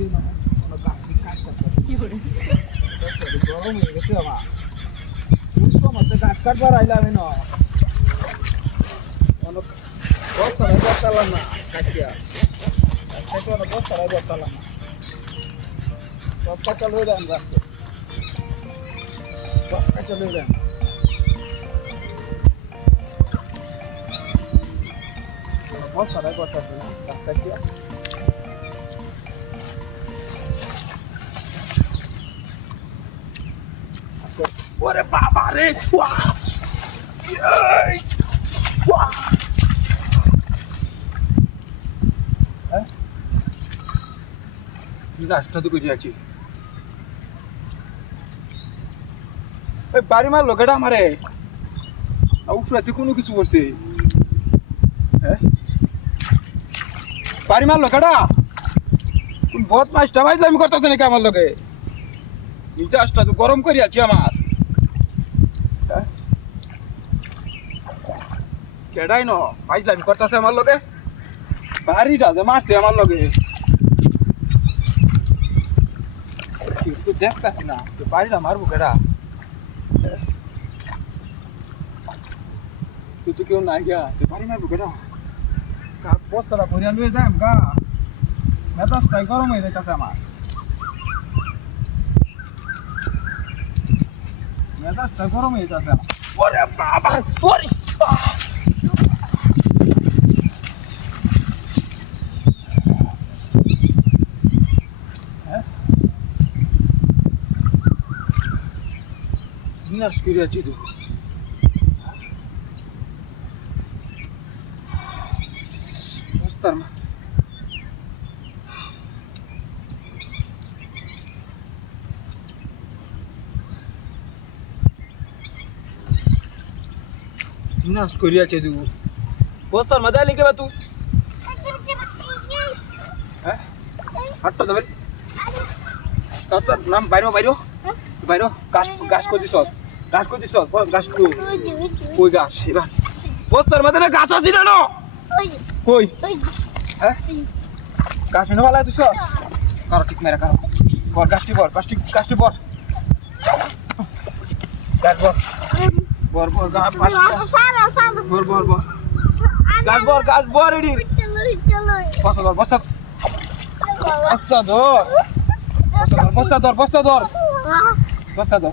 কি না কোনো কাজ কাজ করতে গরম ওরে বাবা রে রাস্তা করে আছি ওই বাড়ি মার লোকেটা আমারে। উপরাতে কোনো কিছু করছে হ্যাঁ? বাড়ি মার লোকেটা বহুত মাছটা ভাইলে আমি করতেছে নাকি আমার লোকে? মিজাজটা তো গরম করে আছি আমার। কেডাই ন? ফাইজলামি করতেছে আমার লগে। বাড়িটা যে মারছে আমার লগে। কিন্তু দেখতাছি না বাড়িটা মারবো কেডা? তুই তো কেউ নাই গা তুই বাড়ি মারবো কেডা? বস্তাটা ভরিয়া লুয়ে যাম গা। মেজাজটাই গরম হয়ে যাইতেছে আমার। মেজাজটা গরম হয়ে যাচ্ছে ওরে বাবা Nasıl küriyatıydı? Dostlarım. Nasıl küriyatıydı? Dostlarım hadi alın kebatu. હટતો તમે તાર નામ બાયરો બાયરો બાયરો કાશ કાશ કોજી સોત গাছ করে দিস গাছ কই? কই গাছ? এবার। বস্তার মধ্যে না গাছ আছে না কই? হ্যাঁ? গাছ এনে ভালো তুই কারও ঠিক মেরে কারও। বর গাছটি বর গাছটি গাছটি বর গাছ বর বর বর গাছ বর বর বর গাছ বর গাছ বর এডি বস্তা ধর বস্তা বস্তা ধর বস্তা ধর বস্তা ধর। বস্তা ধর।